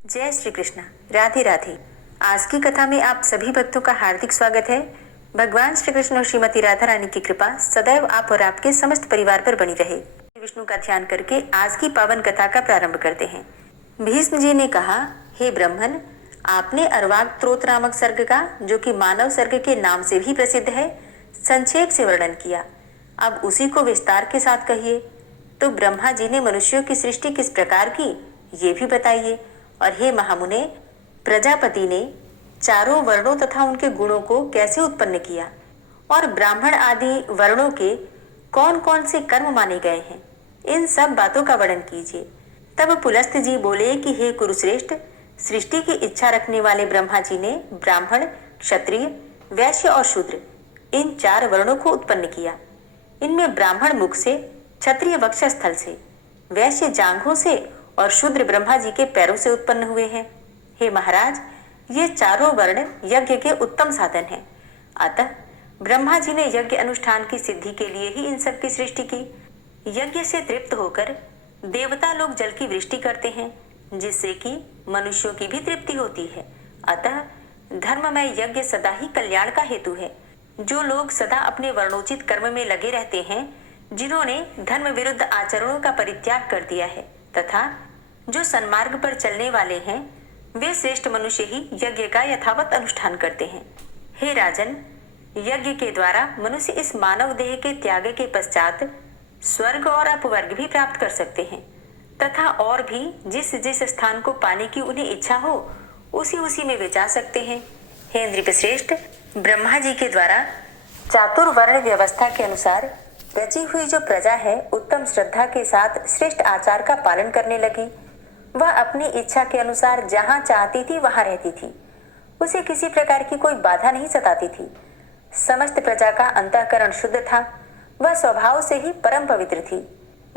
जय श्री कृष्ण। राधे राधे। आज की कथा में आप सभी भक्तों का हार्दिक स्वागत है। भगवान श्री कृष्ण और श्रीमती राधा रानी की कृपा सदैव आप और आपके समस्त परिवार पर बनी रहे। विष्णु का ध्यान करके आज की पावन कथा का प्रारंभ करते हैं। भीष्म जी ने कहा, हे ब्रह्मन, आपने अर्वाक त्रोत नामक सर्ग का, जो कि मानव सर्ग के नाम से भी प्रसिद्ध है, संक्षेप से वर्णन किया। अब उसी को विस्तार के साथ कहिए। तो ब्रह्मा जी ने मनुष्यों की सृष्टि किस प्रकार की, ये भी बताइए। और हे महामुने, प्रजापति ने चारों वर्णों तथा उनके गुणों को कैसे उत्पन्न किया, और ब्राह्मण आदि वर्णों के कौन कौन से कर्म माने गए हैं, इन सब बातों का वर्णन कीजिए। तब पुलस्त्य जी बोले कि हे कुरुश्रेष्ठ, सृष्टि की इच्छा रखने वाले ब्रह्मा जी ने ब्राह्मण, क्षत्रिय, वैश्य और शूद्र, इन चार वर्णों को उत्पन्न किया। इनमें ब्राह्मण मुख से, क्षत्रिय वक्षस्थल से, वैश्य जांघों से और शूद्र ब्रह्मा जी के पैरों से उत्पन्न हुए हैं। हे महाराज, ये चारों वर्ण यज्ञ के उत्तम साधन हैं। अतः ब्रह्मा जी ने यज्ञ अनुष्ठान की सिद्धि के लिए ही इन सब की सृष्टि की। यज्ञ से तृप्त होकर देवता लोग जल की वृष्टि करते हैं, जिससे कि मनुष्यों की भी तृप्ति होती है। अतः धर्ममय यज्ञ सदा ही कल्याण का हेतु है। जो लोग सदा अपने वर्णोचित कर्म में लगे रहते हैं, जिन्होंने धर्म विरुद्ध आचरणों का परित्याग कर दिया है, तथा जो सन्मार्ग पर चलने वाले हैं, वे श्रेष्ठ मनुष्य ही यज्ञ का यथावत अनुष्ठान करते हैं। हे राजन, यज्ञ के द्वारा मनुष्य इस मानव देह के त्याग के पश्चात स्वर्ग और अपवर्ग भी प्राप्त कर सकते हैं, तथा और भी जिस जिस स्थान को पाने की उन्हें इच्छा हो, उसी उसी में वे जा सकते हैं। हे नृपश्रेष्ठ, ब्रह्मा जी के द्वारा चातुर्वर्ण व्यवस्था के अनुसार रची हुई जो प्रजा है, उत्तम श्रद्धा के साथ श्रेष्ठ आचार का पालन करने लगी। वह अपनी इच्छा के अनुसार जहाँ चाहती थी वहां रहती थी। उसे किसी प्रकार की कोई बाधा नहीं सताती थी। समस्त प्रजा का अंतःकरण शुद्ध था। वह स्वभाव से ही परम पवित्र थी।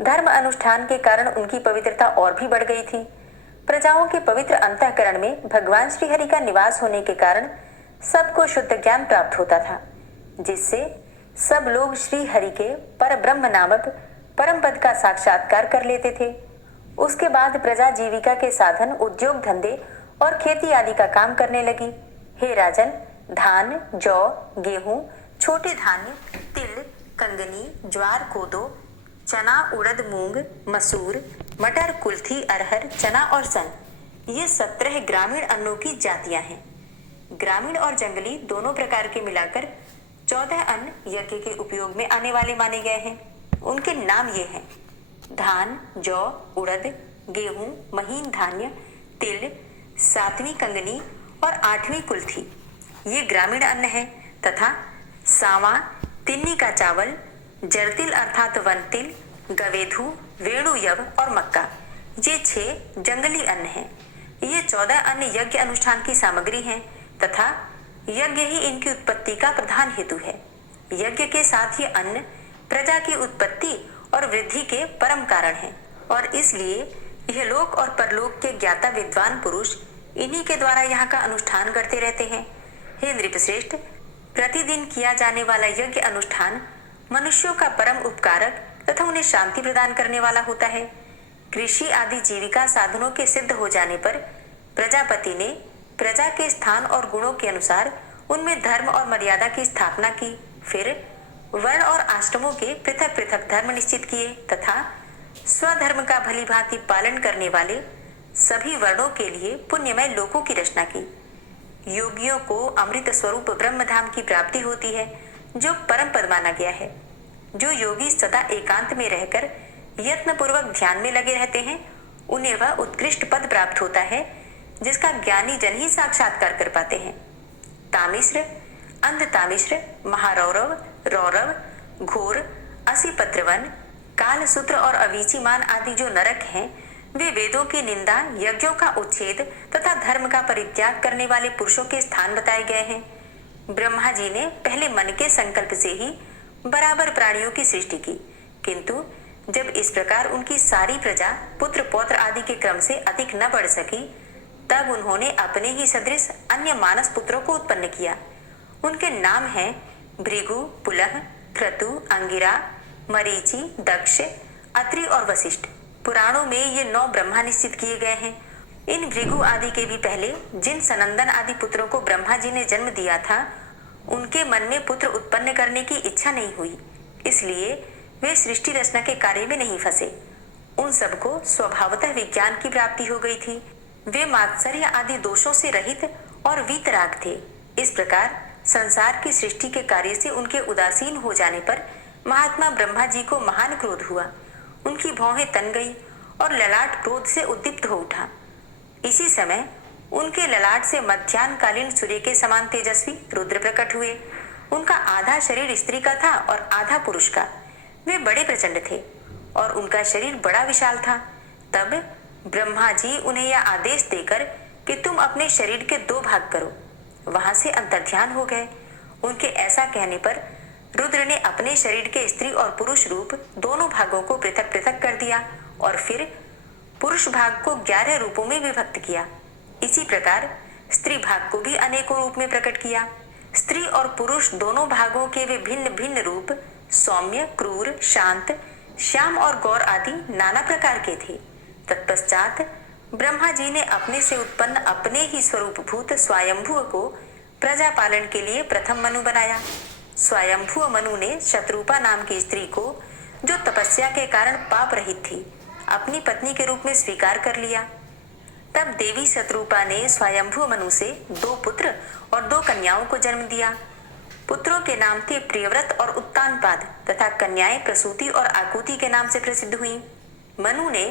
धर्म अनुष्ठान के कारण उनकी पवित्रता और भी बढ़ गई थी। प्रजाओं के पवित्र अंतःकरण में भगवान श्रीहरि का निवास होने के कारण सबको शुद्ध ज्ञान प्राप्त होता था, जिससे सब लोग श्री हरि के पर ब्रह्म नामक परम पद का साक्षात्कार कर लेते थे। उसके बाद प्रजा जीविका के साधन, उद्योग धंधे और खेती आदि का काम करने लगी। हे राजन, धान, जौ, गेहूं, छोटे धान्य, तिल, कंगनी, ज्वार, कोदो, चना, उड़द, मूंग, मसूर, मटर, कुल्थी, अरहर, चना और सन, ये 17 ग्रामीण अन्नों की जातियां हैं। ग्रामीण और जंगली दोनों प्रकार के मिलाकर 14 अन्न यज्ञ के उपयोग में आने वाले माने गए हैं। उनके नाम ये हैं: धान, जौ, उड़द, गेहूं, महीन धान्य, तिल, 7वीं कंगनी और 8वीं कुल्थी, ये ग्रामीण अन्न है। तथा सावा, तिन्नी का चावल, जरतिल अर्थात वनतिल, गवेधु, वेणुयव और मक्का, ये 6 जंगली अन्न हैं। ये 14 अन्न यज्ञ अनुष्ठान की सामग्री हैं, तथा यज्ञ ही इनकी उत्पत्ति का प्रधान हेतु है। यज्ञ के साथ ये अन्न प्रजा की उत्पत्ति और वृद्धि के परम कारण है, और इसलिए यह लोक और परलोक के ज्ञाता विद्वान पुरुष इन्हीं के द्वारा यहाँ का अनुष्ठान करते रहते हैं। हे नृपश्रेष्ठ, प्रतिदिन किया जाने वाला यज्ञ अनुष्ठान मनुष्यों का परम उपकारक तथा उन्हें शांति प्रदान करने वाला होता है। कृषि आदि जीविका साधनों के सिद्ध हो जाने पर प्रजापति ने प्रजा के स्थान और गुणों के अनुसार उनमें धर्म और मर्यादा की स्थापना की। फिर वर्ण और आश्रमों के पृथक पृथक धर्म निश्चित किए, तथा स्वधर्म का भली भांति पालन करने वाले सभी वर्णों के लिए पुण्यमय लोकों की रचना की। योगियों को अमृत स्वरूप ब्रह्मधाम की प्राप्ति होती है, जो परम पद माना गया है। जो योगी सदा एकांत में रहकर यत्न पूर्वक ध्यान में लगे रहते हैं, उन्हें वह उत्कृष्ट पद प्राप्त होता है, जिसका ज्ञानी जन ही साक्षात्कार कर पाते हैं। तामिश्र, अंधतामिश्र, महारौरव, रौरव, घोर, असिपत्रवन, कालसूत्र और अवीचीमान आदि जो नरक हैं, वे वेदों की निंदा, यज्ञों का उच्छेद तथा धर्म का परित्याग करने वाले पुरुषों के स्थान बताए गए हैं। ब्रह्मा जी ने पहले मन के संकल्प से ही बराबर प्राणियों की सृष्टि की, किंतु जब इस प्रकार उनकी सारी प्रजा पुत्र पौत्र आदि के क्रम से अधिक न बढ़ सकी, तब उन्होंने अपने ही सदृश अन्य मानस पुत्रों को उत्पन्न किया। उनके नाम हैं भृगु, पुलह, क्रतु, अंगिरा, मरीचि, दक्ष, अत्रि और वशिष्ठ। पुराणों में ये 9 ब्रह्मा निश्चित किए गए हैं। इन भृगु आदि के भी पहले जिन सनंदन आदि पुत्रों को ब्रह्मा जी ने जन्म दिया था, उनके मन में पुत्र उत्पन्न करने की इच्छा नहीं हुई, इसलिए वे सृष्टि रचना के कार्य में नहीं फंसे। उन सबको स्वभावतः विज्ञान की प्राप्ति हो गई थी। वे मात्सर्य आदि दोषों से रहित और वीतराग थे। इस प्रकार संसार की सृष्टि के कार्य से उनके उदासीन हो जाने पर महात्मा ब्रह्मा जी को महान क्रोध हुआ। उनकी भौहें तन गई और ललाट क्रोध से उद्दीप्त हो उठा। इसी समय उनके ललाट से मध्याह्नकालीन सूर्य के समान तेजस्वी रुद्र प्रकट हुए। उनका आधा शरीर स्त्री का था और आधा पुरुष का। वे बड़े प्रचंड थे और उनका शरीर बड़ा विशाल था। तब ब्रह्मा जी उन्हें यह आदेश देकर कि तुम अपने शरीर के 2 भाग करो, वहां से अंतर्ध्यान हो गए। उनके ऐसा कहने पर रुद्र ने अपने शरीर के स्त्री और पुरुष रूप दोनों भागों को पृथक पृथक कर दिया और फिर पुरुष भाग को 11 रूपों में विभक्त किया। इसी प्रकार स्त्री भाग को भी अनेकों रूप में प्रकट किया। स्त्री और पुरुष दोनों भागों के वे भिन्न भिन्न रूप सौम्य, क्रूर, शांत, श्याम और गौर आदि नाना प्रकार के थे। तत्पश्चात ब्रह्मा जी ने अपने से उत्पन्न अपने ही स्वरूपभूत स्वयंभुव को प्रजा पालन के लिए प्रथम मनु बनाया। स्वयंभुव मनु ने शत्रुपा नाम की स्त्री को, जो तपस्या के कारण पाप रहित थी, अपनी पत्नी के रूप में स्वीकार कर लिया। तब देवी शत्रुपा ने स्वयंभू मनु से 2 पुत्र और 2 कन्याओं को जन्म दिया। पुत्रों के नाम थे प्रियव्रत और उत्तानपाद तथा कन्याएं प्रसूति और आकुति के नाम से प्रसिद्ध हुई। मनु ने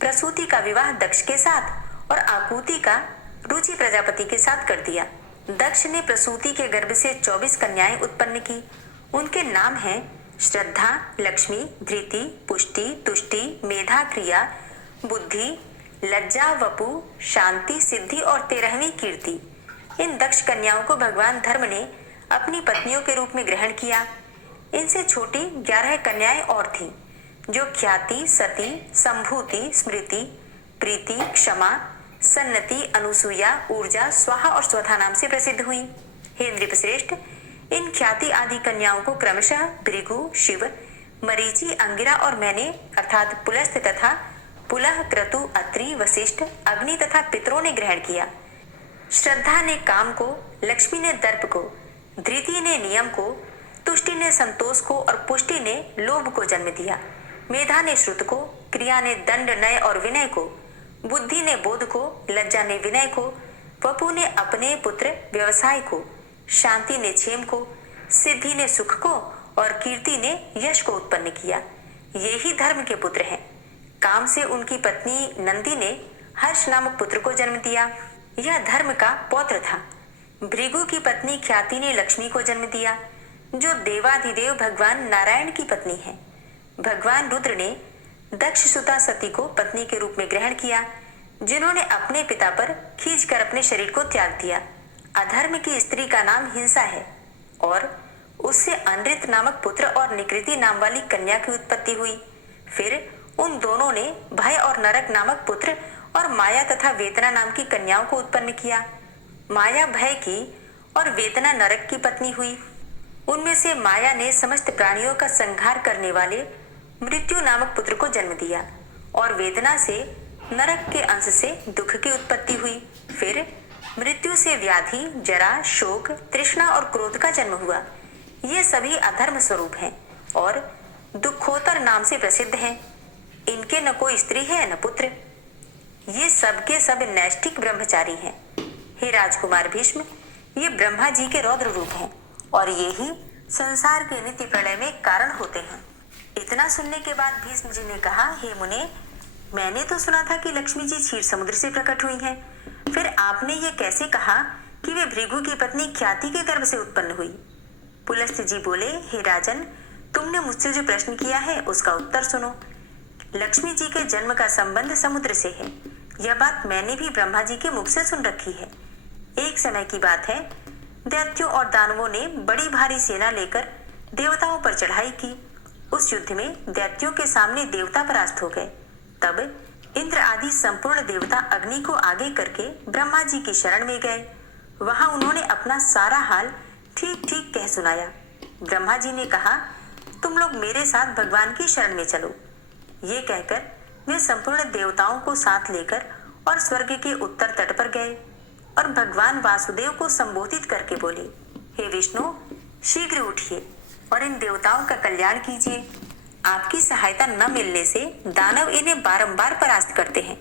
प्रसूति का विवाह दक्ष के साथ और आकुति का रुचि प्रजापति के साथ कर दिया। दक्ष ने प्रसूति के गर्भ से 24 कन्याएं उत्पन्न की। उनके नाम हैं श्रद्धा, लक्ष्मी, धृति, पुष्टि, तुष्टि, मेधा, क्रिया, बुद्धि, लज्जा, वपु, शांति, सिद्धि और 13वीं कीर्ति। इन दक्ष कन्याओं को भगवान धर्म ने अपनी पत्नियों के रूप में ग्रहण किया। इनसे छोटी 11 कन्याएं और थीं, जो ख्याति, सती, संभूति, स्मृति, प्रीति, क्षमा, सन्नति, अनुसूया, ऊर्जा, स्वाहा और स्वधा नाम से प्रसिद्ध हुई। हे नृपश्रेष्ठ, इन ख्याति आदि कन्याओं को क्रमशः भृगु, शिव, मरीचि, अंगिरा और मैंने अर्थात पुलस्त्य तथा पुलह, क्रतु, अत्रि, वशिष्ठ, अग्नि तथा पितरों ने ग्रहण किया। श्रद्धा ने काम को, लक्ष्मी ने दर्प को, धृति ने नियम को, तुष्टि ने संतोष को और पुष्टि ने लोभ को जन्म दिया। मेधा ने श्रुत को, क्रिया ने दंड, नय और विनय को, बुद्धि ने बोध को, लज्जा ने विनय को, वपु ने अपने पुत्र व्यवसाय को, शांति ने क्षेम को, सिद्धि ने सुख को और कीर्ति ने यश को उत्पन्न किया। ये ही धर्म के पुत्र हैं। काम से उनकी पत्नी नंदी ने हर्ष नामक पुत्र को जन्म दिया। यह धर्म का पौत्र था। भृगु की पत्नी ख्याति ने लक्ष्मी को जन्म दिया, जो देवाधिदेव भगवान नारायण की पत्नी है। भगवान रुद्र ने दक्ष सुता सती को पत्नी के रूप में ग्रहण किया, जिन्होंने अपने पिता पर खींचकर अपने शरीर को त्याग दिया। अधर्म की स्त्री का नाम हिंसा है और उससे अनृत नामक पुत्र और निकृति नाम वाली कन्या की उत्पत्ति हुई। फिर उन दोनों ने भय और नरक नामक पुत्र और माया तथा वेतना नाम की कन्याओं को उत्पन्न किया। माया भय की और वेतना नरक की पत्नी हुई। उनमें से माया ने समस्त प्राणियों का संहार करने वाले मृत्यु नामक पुत्र को जन्म दिया और वेदना से नरक के अंश से दुख की उत्पत्ति हुई। फिर मृत्यु से व्याधि, जरा, शोक, तृष्णा और क्रोध का जन्म हुआ। ये सभी अधर्म स्वरूप हैं और दुखोत्तर नाम से प्रसिद्ध हैं। इनके न कोई स्त्री है न पुत्र। ये सब के सब नैष्ठिक ब्रह्मचारी हैं। हे राजकुमार भीष्म, ये ब्रह्मा जी के रौद्र रूप हैं और ये ही संसार के नित्य प्रलय में कारण होते हैं। इतना सुनने के बाद भीष्म जी ने कहा, हे मुने, मैंने तो सुना था कि लक्ष्मी जी क्षीर समुद्र से प्रकट हुई हैं। फिर आपने ये कैसे कहा कि वे भृगु की पत्नी ख्याति के गर्भ से उत्पन्न हुई? पुलस्त्य जी बोले, हे राजन, तुमने मुझसे जो प्रश्न किया है उसका उत्तर सुनो। लक्ष्मी जी के जन्म का संबंध समुद्र से है। यह बात मैंने भी ब्रह्मा जी के मुख से सुन रखी है। एक समय की बात है, दैत्यों और दानवों ने बड़ी भारी सेना लेकर देवताओं पर चढ़ाई की। उस युद्ध में दैत्यों के सामने देवता परास्त हो गए। तब इंद्र आदि संपूर्ण देवता अग्नि को आगे करके ब्रह्मा जी की शरण में गए। वहां उन्होंने अपना सारा हाल ठीक ठीक कह सुनाया। ब्रह्मा जी ने कहा, तुम लोग मेरे साथ भगवान की शरण में चलो। ये कहकर वे संपूर्ण देवताओं को साथ लेकर और स्वर्ग के उत्तर तट पर गए और भगवान वासुदेव को संबोधित करके बोले, हे विष्णु, शीघ्र उठिए और इन देवताओं का कल्याण कीजिए। आपकी सहायता न मिलने से दानव इन्हें बारंबार परास्त करते हैं।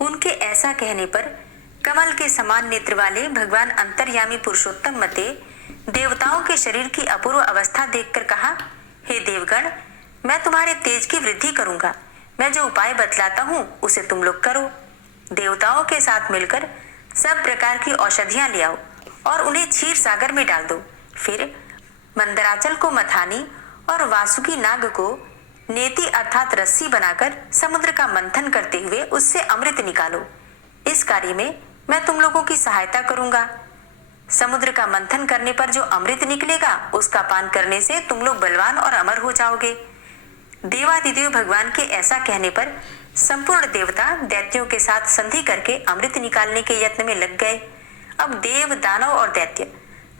उनके ऐसा कहने पर कमल के समान नेत्र वाले भगवान अंतर्यामी पुरुषोत्तम मते देवताओं के शरीर की अपूर्व अवस्था देखकर कहा, हे देवगण, मैं तुम्हारे तेज की वृद्धि करूंगा। मैं जो उपाय बतलाता हूँ उसे तुम लोग करो। देवताओं के साथ मिलकर सब प्रकार की औषधियां ले आओ और उन्हें क्षीर सागर में डाल दो। फिर मंदराचल को मथानी और वासुकी नाग को नेति अर्थात रस्सी बनाकर समुद्र का मंथन करते हुए उससे अमृत निकालो। इस कार्य में मैं तुम लोगों की सहायता करूंगा। समुद्र का मंथन करने पर जो अमृत निकलेगा उसका पान करने से तुम लोग बलवान और अमर हो जाओगे। देवादिदेव भगवान के ऐसा कहने पर संपूर्ण देवता दैत्यों के साथ संधि करके अमृत निकालने के यत्न में लग गए। अब देव, दानव और दैत्य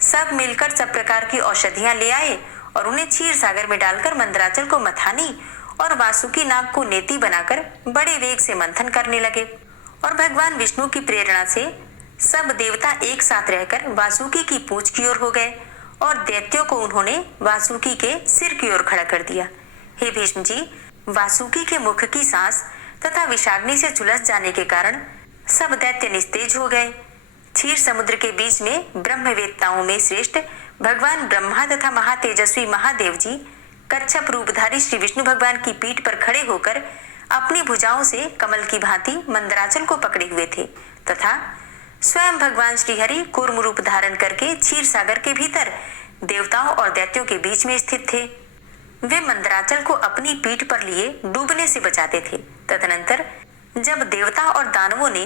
सब मिलकर सब प्रकार की औषधियां ले आए और उन्हें क्षीर सागर में डालकर मंदराचल को मथानी और वासुकी नाग को नेति बनाकर बड़े वेग से मंथन करने लगे। और भगवान विष्णु की प्रेरणा से सब देवता एक साथ रहकर वासुकी की पूंछ की ओर हो गए और दैत्यों को उन्होंने वासुकी के सिर की ओर खड़ा कर दिया। हे भीष्म जी, वासुकी के मुख की सांस तथा विषाग्नि से झुलस जाने के कारण सब दैत्य निस्तेज हो गए। क्षीर समुद्र के बीच में ब्रह्मवेत्ताओं में श्रेष्ठ भगवान ब्रह्मा तथा महातेजस्वी महादेव जी कच्छप रूपधारी श्री विष्णु भगवान की पीठ पर खड़े होकर अपनी भुजाओं से कमल की भांति मंदराचल को पकड़े हुए थे तथा स्वयं भगवान श्रीहरि कूर्म रूप धारण करके क्षीर सागर के भीतर देवताओं और दैत्यों के बीच में स्थित थे। वे मंदराचल को अपनी पीठ पर लिए डूबने से बचाते थे। तदनंतर जब देवता और दानवों ने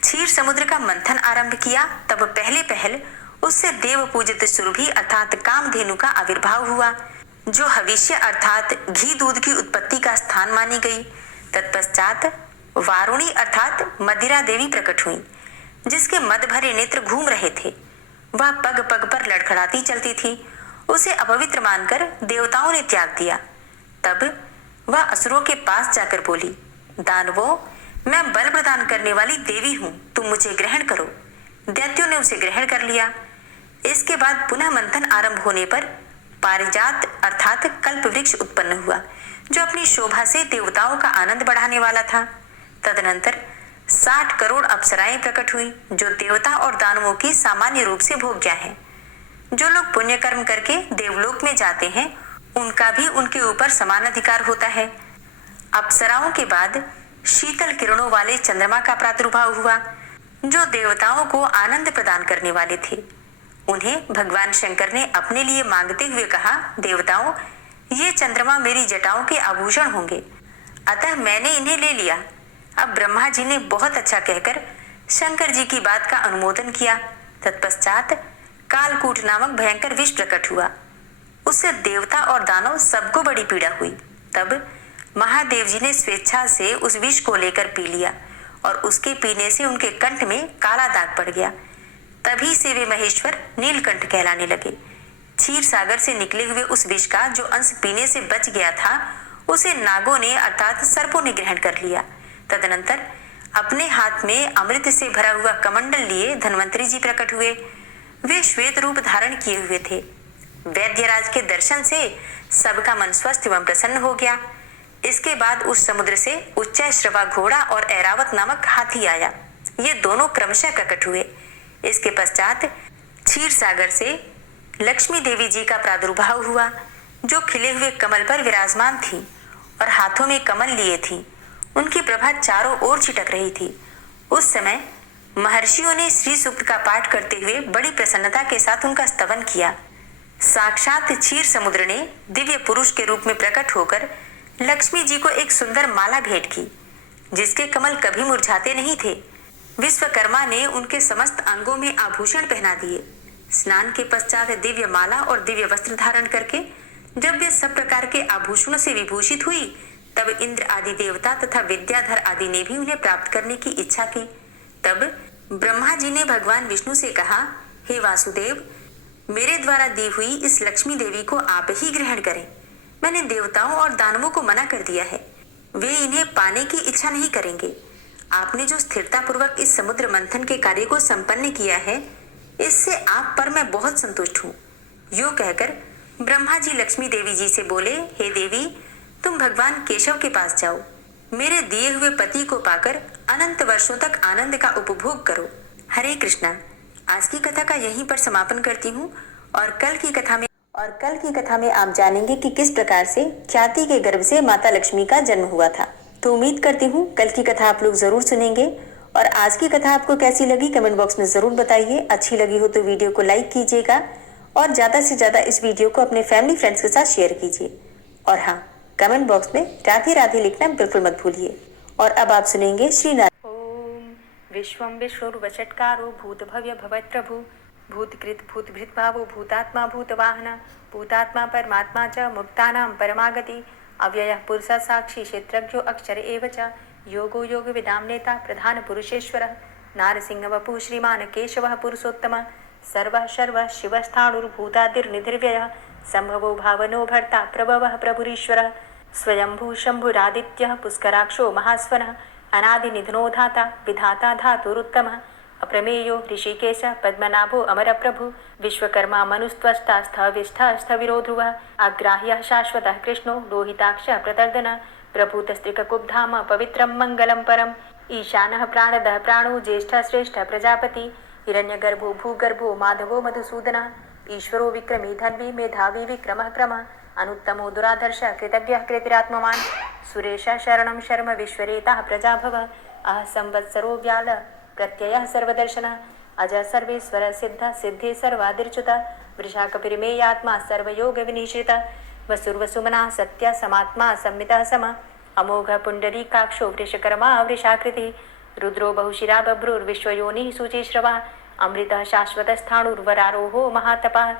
क्षीर समुद्र का मंथन आरंभ किया तब पहले पहल उससे देव पूजित सुरभि अर्थात कामधेनु का आविर्भाव हुआ, जो हविष्य अर्थात घी दूध की उत्पत्ति का स्थान मानी गई। तत्पश्चात वारुणी अर्थात मदिरा देवी प्रकट हुई, जिसके मद भरे नेत्र घूम रहे थे। वह पग पग पर लड़खड़ाती चलती थी। उसे अपवित्र मानकर देवताओं ने त्याग दिया। तब वह असुरों के पास जाकर बोली, दानवों, मैं बल प्रदान करने वाली देवी हूँ, तुम मुझे ग्रहण करो। दैत्यों ने उसे ग्रहण कर लिया। इसके बाद पुनः मंथन आरंभ होने पर पारिजात अर्थात कल्प वृक्ष उत्पन्न हुआ, जो अपनी शोभा से देवताओं का आनंद बढ़ाने वाला था। तदनंतर 60 करोड़ अप्सराएं प्रकट हुई, जो देवता और दानवों की सामान्य रूप से भोग्या है। जो लोग पुण्य कर्म करके देवलोक में जाते हैं उनका भी उनके ऊपर समान अधिकार होता है। अप्सराओं के बाद शीतल किरणों वाले चंद्रमा का प्रादुर्भाव हुआ, जो देवताओं को आनंद प्रदान करने वाले थे। उन्हें भगवान शंकर ने अपने लिए मांगते हुए कहा, देवताओं, ये चंद्रमा मेरी जटाओं के आभूषण होंगे, अतः मैंने इन्हें ले लिया। अब ब्रह्मा जी ने बहुत अच्छा कहकर शंकर जी की बात का अनुमोदन किया। तत्पश्चात कालकूट नामक भयंकर विष प्रकट हुआ। उससे देवता और दानव सबको बड़ी पीड़ा हुई। तब महादेव जी ने स्वेच्छा से उस विष को लेकर पी लिया और उसके पीने से उनके कंठ में काला दाग पड़ गया। तभी से वे महेश्वर नीलकंठ कहलाने लगे। क्षीर सागर से निकले हुए उस विष का जो अंश पीने से बच गया था उसे नागों ने अर्थात सर्पों ने ग्रहण कर लिया। तदनंतर अपने हाथ में अमृत से भरा हुआ कमंडल लिए धन्वंतरी जी प्रकट हुए। वे श्वेत रूप धारण किए हुए थे। वैद्यराज के दर्शन से सबका मन स्वस्थ एवं प्रसन्न हो गया। इसके बाद उस समुद्र से उच्चैश्रवा घोड़ा और ऐरावत नामक हाथी आया। ये दोनों क्रमशः प्रकट हुए। इसके पश्चात क्षीर सागर से लक्ष्मी देवी जी का प्रादुर्भाव हुआ, जो खिले हुए कमल पर विराजमान थी और हाथों में कमल लिए थी। उनकी प्रभा चारों ओर छिटक रही थी। उस समय महर्षियों ने श्री सूक्त का पाठ करते हुए बड़ी प्रसन्नता के साथ उनका स्तवन किया। साक्षात क्षीर समुद्र ने दिव्य पुरुष के रूप में प्रकट होकर लक्ष्मी जी को एक सुंदर माला भेंट की, जिसके कमल कभी मुरझाते नहीं थे। विश्वकर्मा ने उनके समस्त अंगों में आभूषण पहना दिए। स्नान के पश्चात दिव्य माला और दिव्य वस्त्र धारण करके जब वे सब प्रकार के आभूषणों से विभूषित हुई, तब इंद्र आदि देवता तथा विद्याधर आदि ने भी उन्हें प्राप्त करने की इच्छा की। तब ब्रह्मा जी ने भगवान विष्णु से कहा, हे वासुदेव, मेरे द्वारा दी हुई इस लक्ष्मी देवी को आप ही ग्रहण करें। मैंने देवताओं और दानवों को मना कर दिया है, वे इन्हें पाने की इच्छा नहीं करेंगे। आपने जो स्थिरता पूर्वक इस समुद्र मंथन के कार्य को संपन्न किया है, इससे आप पर मैं बहुत संतुष्ट हूँ। यूं कहकर ब्रह्मा जी लक्ष्मी देवी जी से बोले, हे देवी, तुम भगवान केशव के पास जाओ, मेरे दिए हुए पति को पाकर अनंत वर्षों तक आनंद का उपभोग करो। हरे कृष्णा। आज की कथा का यहीं पर समापन करती हूँ और कल की कथा में आप जानेंगे कि किस प्रकार से ख्याति के गर्भ से माता लक्ष्मी का जन्म हुआ था। तो उम्मीद करती हूँ कल की कथा आप लोग जरूर सुनेंगे। और आज की कथा आपको कैसी लगी कमेंट बॉक्स में जरूर बताइए। अच्छी लगी हो तो वीडियो को लाइक कीजिएगा और ज्यादा से ज्यादा इस वीडियो को अपने फैमिली फ्रेंड्स के साथ शेयर कीजिए। और हाँ, कमेंट बॉक्स में राधे राधे लिखना बिल्कुल मत भूलिए। और अब आप सुनेंगे श्री नारायण। ओम विश्वं विष्णुर्वषट्कारो भूतभव्य भवत्प्रभु भूतकृत भूतभृद्भावो भूतात्मा भूतवाहन भूतात्मा परमात्मा च मुक्तानां परमागति अव्ययः पुरुषः साक्षी क्षेत्रज्ञो अक्षर एव च योगो योगविदां नेता प्रधान पुरुषेश्वरः नारसिंहवपुः श्रीमान् केशवः पुरुषोत्तमः सर्वः शर्वः शिवस्थाणुर्भूतादिर्निधिर्व्ययः संभवो भावनो भर्ता प्रभवः प्रभुरीश्वरः स्वयंभू शंभुरादित्यः पुष्कराक्षो महास्वनः अनादिनिधनो धाता विधाता धातुरुत्तमः अप्रमेयो ऋषिकेश पद्मनाभो अमरप्रभु विश्वकर्मा मनुस्त्वष्टा स्थविष्ठः स्थविरो ध्रुवः अग्राह्यः शाश्वतः कृष्णो लोहिताक्षः प्रतर्दन प्रभूतस्त्रिककुब्धाम पवित्रं मङ्गलं परम् ईशानः प्राणदः प्राणो ज्येष्ठः श्रेष्ठः प्रजापति हिरण्यगर्भो भूगर्भो माधवो मधुसूदनः ईश्वरो विक्रमी धन्वी मेधावी विक्रमः क्रमः अनुत्तमो दुराधर्षः कृतज्ञः कृतिरात्मवान् सुरेशः शरणं शर्म विश्वरेताः प्रजाभवः अह संवत्सरो व्याल प्रत्ययः सर्वदर्शनः अजः सर्वेश्वर सिद्ध सिद्धे सर्वादिर्च्युत वृषाकपिर्मेयात्मा सर्वयोग विनिश्रितः वसुर्वसुमना सत्य समात्मा संमितः समः अमोघ पुण्डरीकाक्षो वृषकर्मा वृषाकृतिः रुद्रो बहुशिरा बभ्रुर्विश्वयोनिः शुचिश्रवः अमृतः शाश्वतस्थाणुर्वरारोहो महातपः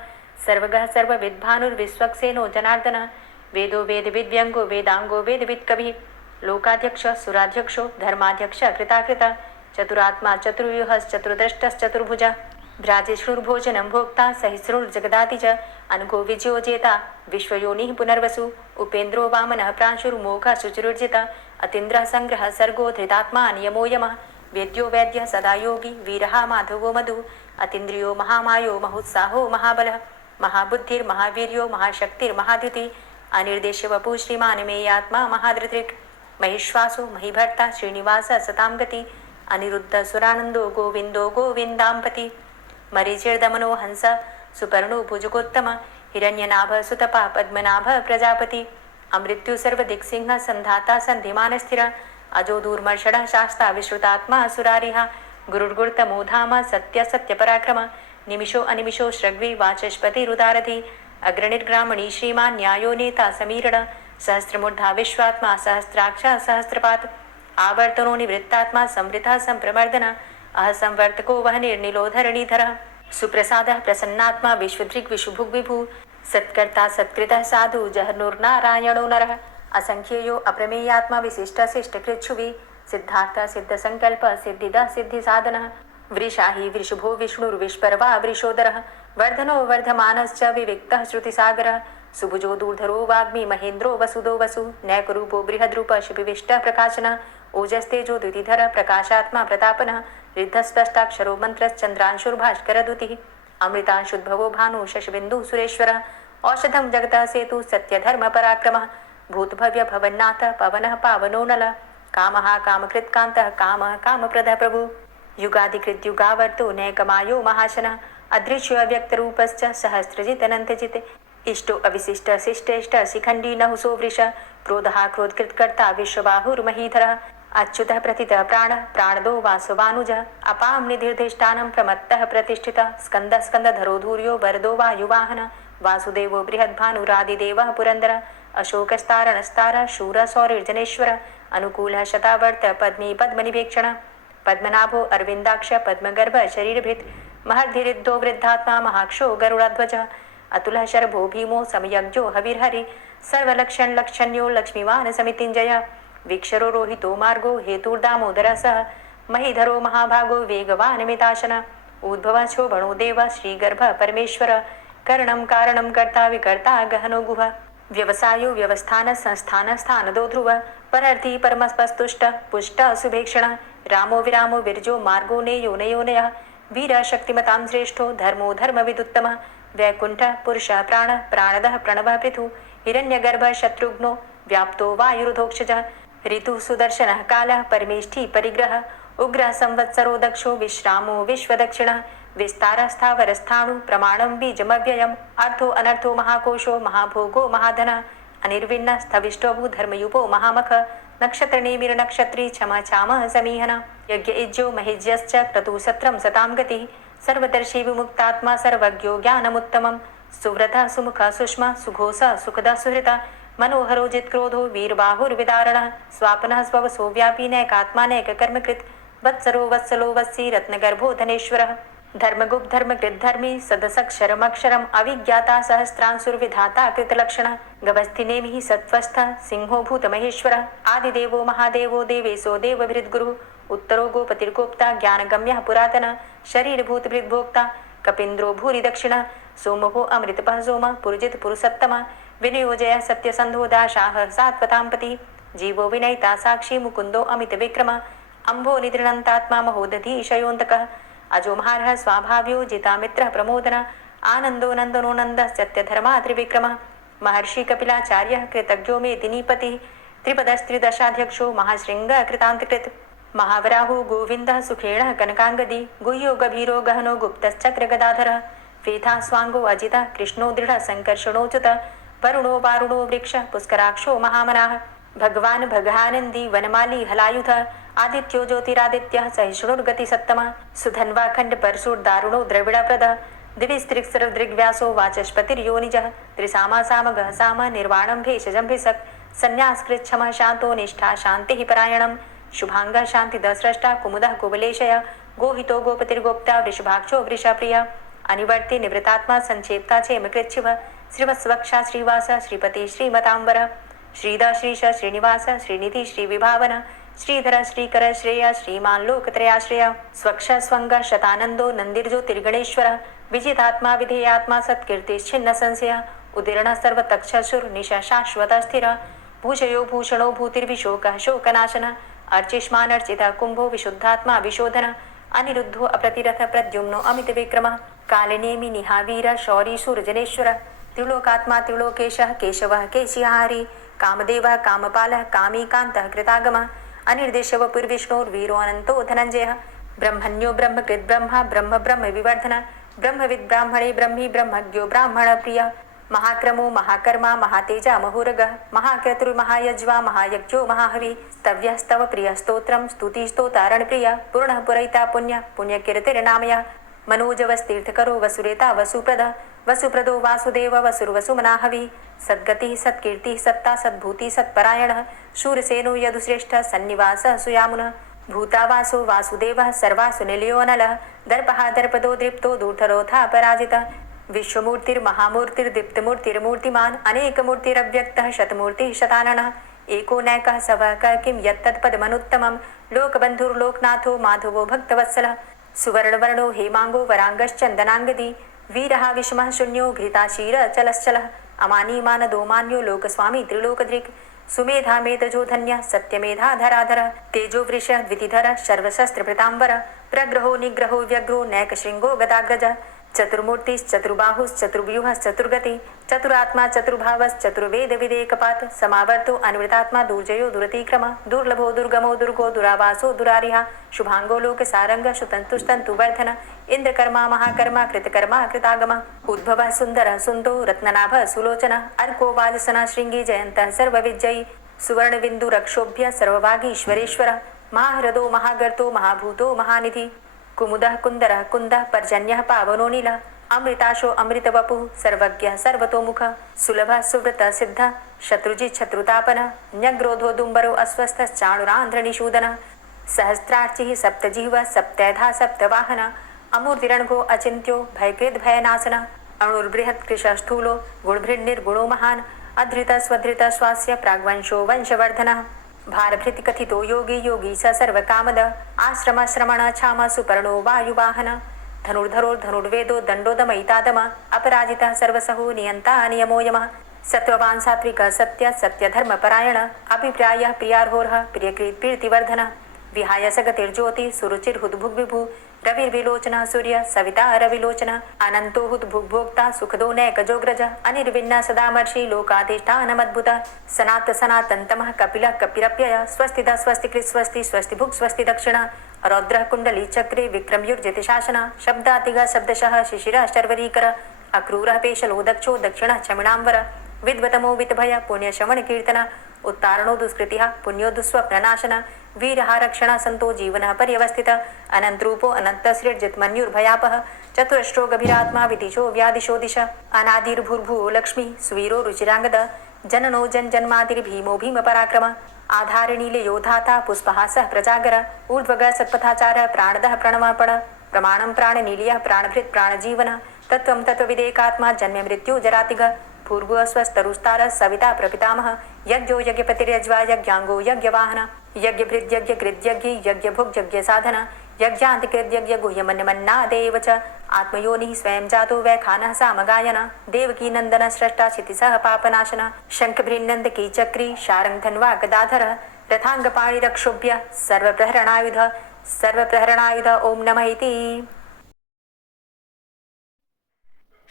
सर्वगः सर्वविद्भानुर्विश्वक्सेनो जनार्दनः वेदो वेदविद्व्यङ्गो वेदाङ्गो वेदवित्कविः लोकाध्यक्षः सुराध्यक्षो धर्माध्यक्षः कृताकृतः चतुरात्मा चतुर्व्यूहश्चतुर्द्रष्टश्चतुर्भुजः भ्राजिष्णुर्भोजनं भोक्ता सहिष्णुर्जगदाति च अनघो विजयो जेता विश्वयोनिः पुनर्वसु उपेन्द्रो वामनः प्रांशुर्मोघः शुचिरुर्जितः अतीन्द्रः संग्रहः सर्गो धृतात्मा नियमो यमः वेद्यो वैद्यः सदा योगी वीरः माधवो मधु अतीन्द्रियो महामायो महोत्साहो महाबलः महाबुद्धिर्महावीर्यो महाशक्तिर्महाद्युति अनिर्देश्य वपु श्रीमान् मेयात्मा महाधृतिक् महिश्वासो महीभर्ता श्रीनिवास सतां गति अनिरुद्ध सुरानंदो गोविंदो गोविंदांपति मरीचिर्दमनो हंस सुपर्णो भुजगोत्तम हिरण्यनाभ सुतपा पद्मनाभ प्रजापति अमृत्यु सर्वदिक्सिंह संधाता संधिमान स्थिर अजो दूर्मर्षण शास्ता विश्रुतात्मा सुरारिहा गुरुर्गुर्तमो धाम सत्य सत्य पराक्रम निमिषो अनिमिषो श्रग्वी वाचस्पति रुदारधि अग्रणिर्ग्रामणी श्रीमान न्यायो नेता समीरण सहस्रमूर्धा विश्वात्मा सहस्राक्ष सहस्रपात आवर्तनो निवृत्तात्मा संवृतः संप्रमर्दन अह संवर्तको वह निर्निलोधरणीधर सुप्रसादः प्रसन्नात्मा विश्वदृक् विशुभुग् विभु सत्कर्ता सत्कृतः साधु जहनुर्नारायणो नरः असंख्येयो अप्रमेयात्मा विशिष्ट शिष्टकृच्छुवि सिद्धार्थ सिद्ध संकल्प सिद्धिदः सिद्धि साधनः वृषाहि वृषभो विष्णुर्विष्पर्वा वृषोदरः वर्धनो वर्धमानश्च विविक्तः श्रुतिसागरः सुभुजो दूर्धरो वाग्मी महेन्द्रो वसुदो वसु नैकरूपो बृहद्रूप शिपिविष्टः प्रकाशनः ओजस्तेजो द्युतिधर प्रकाशात्मा प्रतापनः रिद्धस्पष्टाक्षरो मन्त्रश्चन्द्रांशुर्भास्करद्युतिः अमृतांशुद्भवो भानु शशबिन्दुः सुरेश्वरः औषधं जगतः सेतु सत्यधर्मपराक्रमः भूतभव्य भवन्नाथ पवनः पावनो नलः कामः कामकृत्कान्तः कामः कामप्रदः प्रभु युगाधिकृत्युगावर्तो नैकमायो महाशनः अदृश्यो अव्यक्तरूपश्च सहस्रजित् अनन्तजित् इष्टो अविशिष्ट शिष्टेष्ट शिखण्डी नहुसो वृष क्रोधः क्रोधकृत्कर्ता विश्वबाहुर्महीधरः अच्युतः प्रतितः प्राणः प्राणदो वासवानुजः अपां निधिर्धिष्ठानं प्रमत्तः प्रतिष्ठितः स्कन्दः स्कन्दधरो धूर्यो वरदो वायुवाहनः वासुदेवो बृहद्भानुरादिदेवः पुरन्दरः अशोकस्तारणस्तारः शूरः सौरिर्जनेश्वरः अनुकूलः शतावर्त पद्मी पद्मनिवेक्षणः पद्मनाभो अरविन्दाक्ष पद्मगर्भ शरीरभृत् महर्धिरिद्धो वृद्धात्मा महाक्षो गरुडाध्वजः अतुलः शर्भो भीमो समयज्ञो हविर्हरि सर्वलक्षण्यो लक्ष्मीवान् समितिञ्जयः वीक्षरो रोहितो मार्गो हेतुर्दामोदरः सः महीधरो महाभागो वेगवान् मिताशनः उद्भवः शोभणो देव श्रीगर्भ परमेश्वर करणं कारणं कर्ता विकर्ता गहनो गुह व्यवसायो व्यवस्थान संस्थान स्थानदो ध्रुव परर्थी परमस्पस्तुष्ट पुष्ट सुभेक्षण रामो विरामो विरजो मार्गो नेयो नयोनयः वीर शक्तिमतां श्रेष्ठो धर्मो धर्मविदुत्तमः वैकुण्ठः पुरुषः प्राणः प्राणदः प्रणवः पृथु हिरण्यगर्भः शत्रुघ्नो व्याप्तो वायुरुधोक्षजः ऋतुः सुदर्शनः कालः परमेष्ठी परिग्रहः उग्रः संवत्सरो दक्षो विश्रामो विश्वदक्षिणः विस्तारस्थावरस्थाणु प्रमाणं बीजमव्ययम् अर्थो अनर्थो महाकोशो महाभोगो महाधनः अनिर्विण्णः स्थविष्टोभू धर्मयुपो महामख नक्षत्रनेमिर्नक्षत्री क्षमा क्षामः समीहन यज्ञ इज्जो महिज्यश्च क्रतुसत्रं सतां गतिः सर्वदर्शी विमुक्तात्मा सर्वज्ञो ज्ञानमुत्तमं सुव्रतः सुमुखः सुष्मा सुघोषः सुखदः सुहृतः मनोहरो जित्क्रोधो वीरबाहुर्विदारणः स्वापनः स्ववसो व्यापी नैकात्मा नैककर्मकृत् वत्सरो वत्सलो वत्सी रत्नगर्भो धनेश्वरः धर्मगुप्त धर्मकृत धर्मी सदसक्षरमक्षरम् अविज्ञाता सहस्रांशुर्विधाता कृतलक्षणः गभस्थिनेमिः सत्त्वस्थः सिंहो भूतमहेश्वरः आदिदेवो महादेवो देवेशो देवभृद्गुरुः उत्तरो गोपतिर्गोप्ता ज्ञानगम्यः पुरातनः शरीरभूतभृद्भोक्ता कपीन्द्रो भूरि दक्षिणः सोमभो अमृतपः सोमः पुरुजित पुरुषोत्तमः विनियोजय सत्यसन्धो दाशाः सात्वतां जीवो विनयिता साक्षी मुकुन्दो अमितविक्रमः अम्भो निद्रणन्तात्मा महोदधीशयोऽन्तकः अजोमहारः स्वाभाव्यो जितामित्रः प्रमोदनः आनन्दो नन्दनो नन्दः सत्यधर्मा त्रिविक्रमः महर्षि कपिलाचार्यः कृतज्ञो मेदिनीपतिः त्रिपदस्त्रिदशाध्यक्षो महाशृङ्गः कृतान्तकृत् महावराहो गोविन्दः सुखेणः कनकाङ्गदी गुह्यो गभीरो गहनो गुप्तश्चक्रगदाधरः वेधा स्वाङ्गो अजितः कृष्णो दृढः सङ्कर्षणोच्युतः वरुणो वारुणो वृक्षः पुष्कराक्षो महामनाः भगवान् भगानन्दी वनमाली हलायुधः आदित्यो ज्योतिरादित्यः सहिष्णुर्गतिसत्तमः सुधन्वा खण्डपरशुर्दारुणो द्रविडप्रदः दिविस्त्रिक्सरदृग्व्यासो वाचस्पतिर्योनिजः त्रिसामा सामगः साम निर्वाणं भेषजं भिषक् संन्यासकृच्छमः शान्तो निष्ठा शान्तिः परायणं शुभाङ्गः शान्तिदः स्रष्टा कुमुदः कुवलेशय गोहितो गोपतिर्गोप्ता वृषभाक्षो वृषप्रियः अनिवर्ति निवृतात्मा संक्षेप्ता क्षेमकृच्छिवः श्रीवत्सवक्षा श्रीवास श्रीपति श्रीमतांबर श्रीद श्रीश श्रीनिवास श्रीनिधि श्रीविभावन श्रीधर श्रीकर श्रेय श्रीमान लोकत्रयाश्रय स्वक्ष स्वंग शतानंदो नंदिर्ज्योतिर्गणेश्वर विजितात्मा विधेयात्मा सत्कीर्तिश्छिन्न संशय उदीर्ण सर्वतक्षसुर निशा शाश्वत स्थिर भूषयो भूषणो भूतिर्विशोकः शोकनाशन अर्चिष्मानर्चितः कुंभो विशुद्धात्मा विशोधन अनिरुद्धो अप्रतिरथ प्रद्युम्नो अमित विक्रमः कालनेमि निहावीर शौरी सूरजनेश्वर त्रिलोकात्मा त्रिलोकेशः केशवः केशिहारी कामदेवः कामपालः कामीकान्तः कृतागमः अनिर्देशव पुर्विष्णोर्वीरो अनन्तो धनञ्जयः ब्रह्मण्यो ब्रह्मकृत् ब्रह्मा ब्रह्म ब्रह्म विवर्धन ब्रह्मविद् ब्राह्मणे ब्रह्मी ब्रह्मज्ञो ब्राह्मणप्रियः महाक्रमो महाकर्मा महातेजा महोरगः महाक्रतुर्महायज्वा महायज्ञो महाहवि स्तव्यस्तव प्रियस्तोत्रं स्तुतिस्तोतारणप्रियः पूर्णः पुरैता पुण्य पुण्यकीर्तिर्नामयः मनोजवस्तीर्थकरो वसुरेता वसुप्रद वसुप्रदो वासुदेव वसुर्वसुमनाहवि सद्गतिः सत्कीर्तिः सत्ता सद्भूति सत्परायणः शूरसेनो यदुश्रेष्ठः सन्निवासः सुयामुनः भूतावासो वासुदेवः सर्वासु निलयोनलः दर्पः दर्पदो दृप्तो दूठरोथा पराजितः विश्वमूर्तिर्महामूर्तिर्दीप्तमूर्तिर्मूर्तिमान् अनेकमूर्तिरव्यक्तः शतमूर्तिः शताननः एको नैकः सवः किं यत्तत्पदमनुत्तमं लोकबन्धुर्लोकनाथो माधवो भक्तवत्सलः सुवर्णवर्णो हेमांगो वरांगश्चन्दनांगदी वीरः विषमः शून्यो घृताशीरचलश्चलः अमानीमानदो मान्यो लोकस्वामी त्रिलोकदृक् सुमेधा मेधजो धन्यः सत्यमेधाधराधर तेजो वृषः द्वितिधरः सर्वशस्त्रभृताम्बर प्रग्रहो निग्रहो व्यग्रो नैकशृङ्गो गदाग्रजः चतुर्मूर्तिश्चतुर्बाहुश्चतुर्व्यूहश्चतुर्गति चतुरात्मा चतुर्भावश्चतुर्वेदविदेकपात् समावर्तो अनुवृतात्मा दुर्जयो दुरतिक्रम दुर्लभो दुर्गमो दुर्गो दुरावासो दुरारिहा शुभांगो लोकसारंग शुतन्तुष्टन्तुवर्धन इंद्रकर्मा महाकर्मा कृतकर्मा कृतागम उद्भवः सुन्दरः सुन्दो रत्ननाभः सुलोचनः अर्को वाजसनः शृङ्गी जयन्तः सर्वविजयी सुवर्णबिन्दुरक्षोभ्य सर्वभागीश्वरेश्वरः महाहृदो महागर्तो महाभूतो महानिधि कुमुदः कुन्दरः कुन्दः पर्जन्यः पावनो नीलः अमृताशो अमृतवपुः सर्वज्ञः सर्वतोमुखः सुलभः सुव्रतः सिद्धः शत्रुजित् शत्रुतापनः न्यग्रोधो दुम्बरो अस्वस्थश्चाणुरान्ध्रनिषूदनः सहस्रार्चिः सप्तजिह्वः सप्तैधा सप्तवाहनः अमूर्तिरणघो अचिन्त्यो भयकृद् भयनाशनः अणुर्बृहत् कृशस्थूलो गुणभृन्निर्गुणो महान् अधृतः स्वधृतः स्वास्य प्राग्वंशो वंशवर्धनः भारभृति कथितो योगी योगी स सर्वकामद आश्रम श्रमण छाम सुपर्णो वायुवाहन धनुर्धरो धनुर्वेदो दण्डोदमयितादम अपराजितः सर्वसहो नियन्ता नियमो यमः सत्त्ववान् सात्विकः सत्य सत्यधर्मपरायण अभिप्रायः प्रियार्होरः प्रियकृत् प्रीतिवर्धनः विहाय सगतिर्ज्योति सुरुचिर्हुद्भुग् विभु रविर्विलोचन सूर्य सविता रविलोचन अनंतो हुद्भुग्भोक्ता सुखदो नैकजोग्रज अनिर्विण्ण सदामर्षि लोकाधिष्ठानमद्भुत सनात सनातन्तमः कपिलः कपिरप्यय स्वस्तिदा स्वस्तिकृत् स्वस्ति स्वस्तिभुक् स्वस्ति दक्षिण रौद्रः कुण्डली चक्रे विक्रमयुर्जितिशासन शब्दातिगा शब्दशः शिशिरः शर्वरीकर अक्रूरः पेशलो दक्षो दक्षिणः क्षमिणाम्बर विद्वतमो वितभय पुण्यशमन कीर्तन उत्तारणो दुष्कृतिः पुण्यो दुःस्वप्ननाशन वीरः रक्षण संतो जीवनः पर्यवस्थित अनंतरूपो अनन्तश्रीर्जितमन्युर्भयापः चतुरष्ट्रो गभीरात्मा विदिशो व्यादिशो दिश अनादिर्भूर्भुवो लक्ष्मी सुवीरो रुचिरांगद जननो जन्मादिर्भीमो भीम पराक्रम आधारनीले योधाता पुष्पहासः प्रजागर ऊर्ध्वग सत्पथाचार प्राणदः प्रणवापण प्रमाणं प्राणनीलियः प्राणभृत् प्राणजीवन तत्त्वं तत्त्वविदेकात्मा जन्म मृत्यु जरातिग पूर्व स्वस्तरुस्तार सविता प्रपितामह यज्ञो यज्ञपतिर्यज्वा यज्ञांगो यज्ञवाहन यज्ञभृद् यज्ञकृद्यज्ञ यज्ञभुक् यज्ञसाधन यज्ञान्तिकृद्यज्ञ गुह्यमन्यमन्नादेव च आत्मयोनिः स्वयं जातो वैखानः सामगायन देवकी नंदन स्रष्टा क्षितिसः पापनाशन शंखभृन्नन्द कीचक्री शारंग धन्वा गदाधर रथांगपाणिरक्षोभ्य सर्वप्रहरणायुध ओम नमः इति।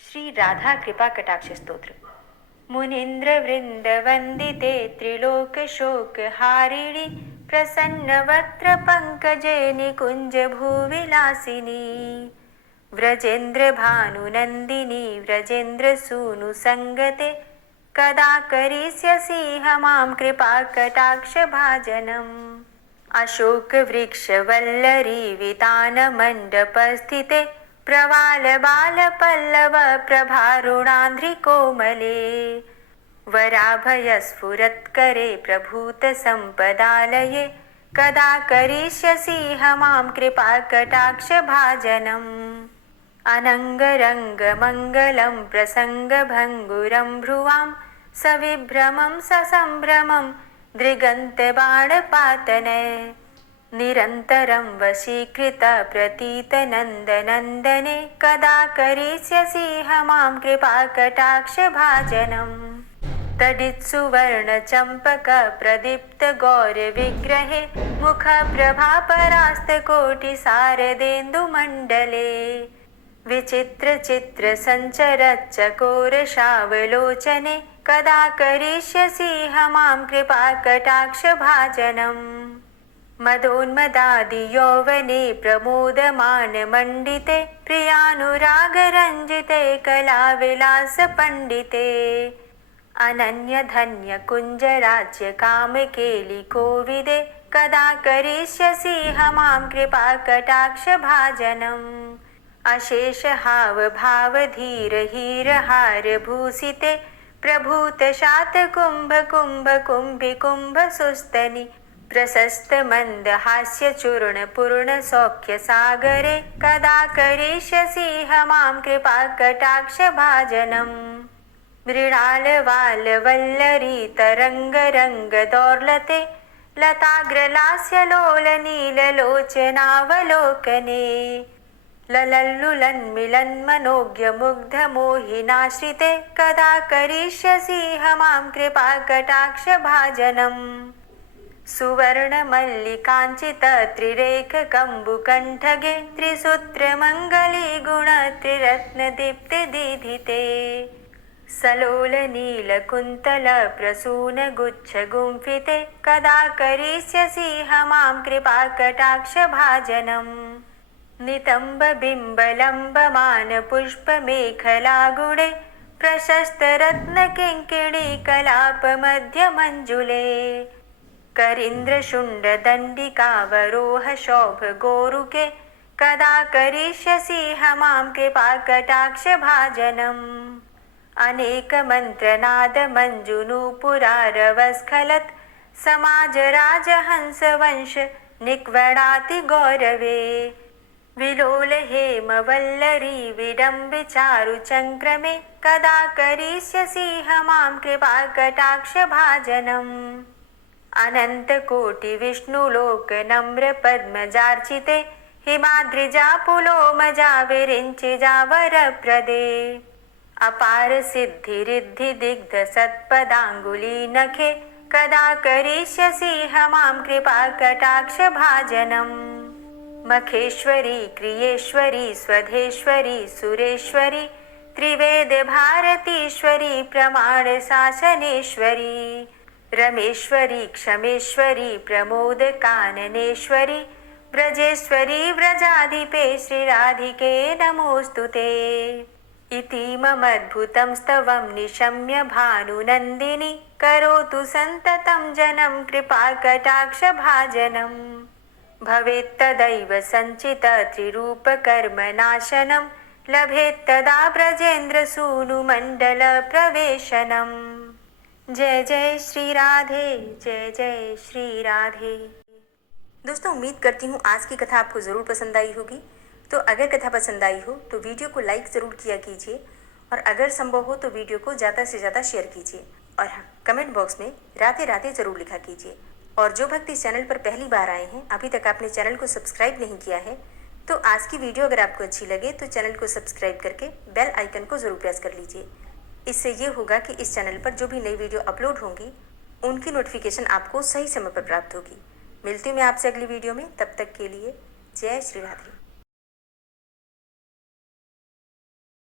श्री राधा कृपा कटाक्ष स्तोत्र। मुनीन्द्र वृंद वंदिते त्रिलोक शोक हारिणी प्रसन्न वक्त्र पंकजे निकुंज भूविलासिनी व्रजेन्द्र भानुनंदिनी व्रजेन्द्र सूनु संगते कदा करिष्यसि हमां कृपा कटाक्ष भाजनम् अशोक वृक्ष वल्लरी वितान मंडपस्थिते प्रवाल बाल पल्लव प्रभारुणांध्रि कोमले वराभय स्फुरत्करे प्रभूत संपदालये कदा करिष्यसि हमां कृपा कटाक्ष भाजनम् अनंगरंग मंगलं प्रसंग भंगुरं भ्रुवां सविभ्रमं ससंभ्रमं दृगन्त बाणपातने निरन्तरं वशीकृत प्रतीत नन्दनन्दने कदा करिष्यसि हमां कृपा कटाक्ष भाजनम् तडित्सुवर्ण चंपक प्रदीप्त गौर विग्रहे मुख प्रभा परास्त कोटि सारदेन्दु मंडले विचित्र चित्र संचर चकोर शावलोचने कदा करिष्यसि हमां कृपा कटाक्ष भाजनम् मदोन्मदादि यौवने प्रमोदमान मंडिते प्रियानुराग रंजिते कला विलास पंडिते अनन्य धन्य कुंज राज्य काम केलि कोविदे कदा करिष्यसि हमां कृपा कटाक्ष भाजनम् अशेष हाव भाव धीर हीर हार भूषिते प्रभूत शात कुंभ कुंभ कुंभि कुंभ सुस्तनि प्रशस्त मंद हास्य चूर्ण पूर्ण सौख्य सागरे कदा करिष्यसि हमां कृपा कटाक्ष भाजनम् मृणाल वाल वल्लरी तरंग रंग दौर्लते लताग्रलास्य लोल नील लोचनावलोकने ललल्लुलन्मिलन् मनोज्ञ मुग्ध मोहिनाश्रिते कदा करिष्यसि हमां कृपा कटाक्ष भाजनम् सुवर्ण मल्लिकांचित त्रिरेख कंबुकंठगे त्रिसूत्र मंगली गुण त्रिरत्न दीप्ति दीधिते सलोल नील कुंतल प्रसून गुच्छ गुंफिते कदा करिष्यसि हमां कृपा कटाक्ष भाजनम् नितंब बिंब लंबमान पुष्प मेखला गुणे प्रशस्त रत्न किंकिणी कलाप मध्य मंजुले करींद्र शुंड दंडिकावरोह शोभ गोरुके कदा करिष्यसि हमां कृपा कटाक्ष भाजनम् अनेक मंत्रनाद मंजुनूपुरारवस्खलत् समाज राजहंस वंश निक्वणाति गौरवे विलोल हेम वल्लरी विडम्बि चारु चंक्रमे कदा करिष्यसि हमां कृपा कटाक्ष भाजनम् अनंत कोटि विष्णुलोक नम्र पद्मजार्चिते हिमाद्रिजा पुलोमजा विरिंचिजा वरप्रदे अपार सिद्धि रिद्धि दिग्ध सत्पदांगुली नखे कदा करिष्यसि मां कृपाकटाक्षभाजनम् मखेश्वरी क्रियेश्वरी स्वधेश्वरी सुरेश्वरी त्रिवेदभारतीश्वरी प्रमाणशासनेश्वरी रमेश्वरी क्षमेश्वरी प्रमोदकाननेश्वरी व्रजेश्वरी व्रजाधिपे श्रीराधिके नमोऽस्तुते इति ममद्भुतं स्तवं निशम्य भानुनन्दिनी करोतु सन्ततं जनं कृपाकटाक्षभाजनम् भवेत्तदैव सञ्चित त्रिरूपकर्मनाशनं लभेत्तदा ब्रजेन्द्रसूनुमण्डलप्रवेशनम् जय जय श्री राधे, जय जय श्री राधे। दोस्तों, उम्मीद करती हूँ आज की कथा आपको ज़रूर पसंद आई होगी। तो अगर कथा पसंद आई हो तो वीडियो को लाइक ज़रूर किया कीजिए और अगर संभव हो तो वीडियो को ज़्यादा से ज़्यादा शेयर कीजिए और हाँ, कमेंट बॉक्स में राधे राधे ज़रूर लिखा कीजिए। और जो भक्त इस चैनल पर पहली बार आए हैं, अभी तक आपने चैनल को सब्सक्राइब नहीं किया है, तो आज की वीडियो अगर आपको अच्छी लगे तो चैनल को सब्सक्राइब करके बेल आइकन को ज़रूर प्रेस कर लीजिए। इससे ये होगा कि इस चैनल पर जो भी नई वीडियो अपलोड होंगी उनकी नोटिफिकेशन आपको सही समय पर प्राप्त होगी। मिलती हूँ मैं आपसे अगली वीडियो में, तब तक के लिए जय श्री राधे।